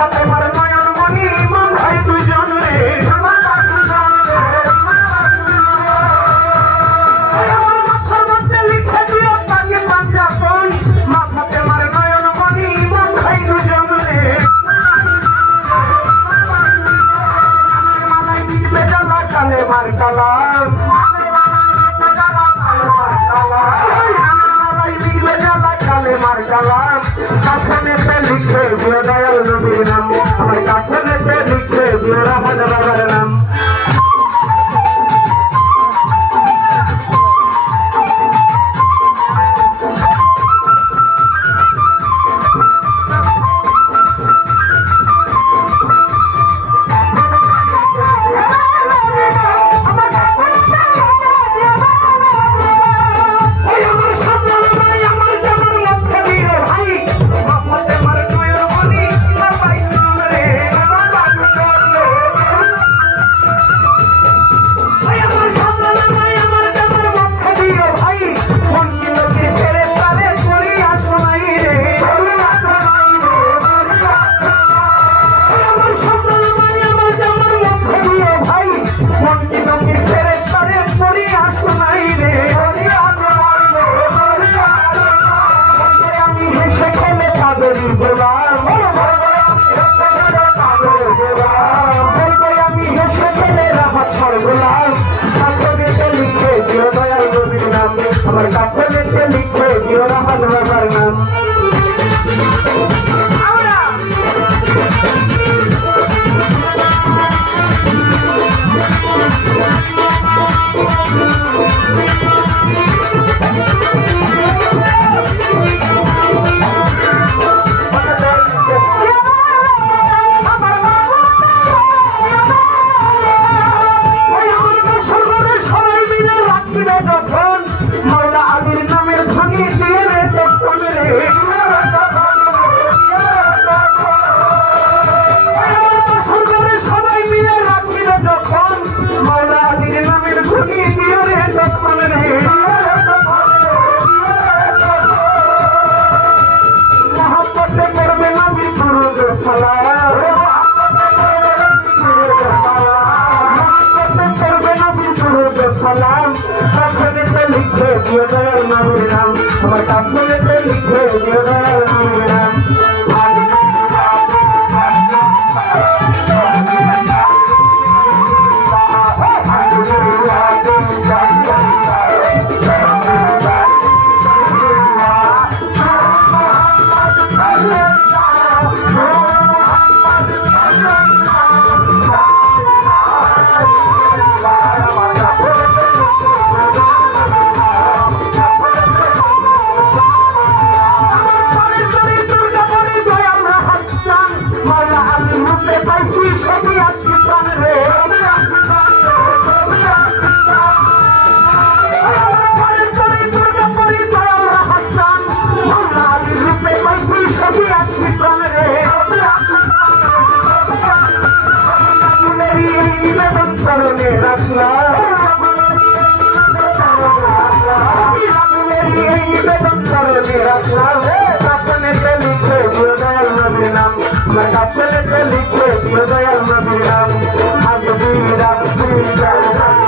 ফাতেমার নয়ন মনি ইমাম ভাই দুজন রে মাথার মধ্যে লিখে দিও তাকে পাঞ্জাবন মা ফাতেমার নয়ন মনি ইমাম ভাই দুজন রে মালাই দিবে জ্বালা কালে মার কালাম কাছানেতে লিখে দিও দয়াল নবীর নাম আমার কাছানেতে লিখে দিও রহমান বাবার নাম আমার কাছে লিখে লিখে দিও রহমান বাবার নাম আমার কাছে লিখে দিও দয়াল নবীর নাম লিখে দিও দয়াল নবীর নাম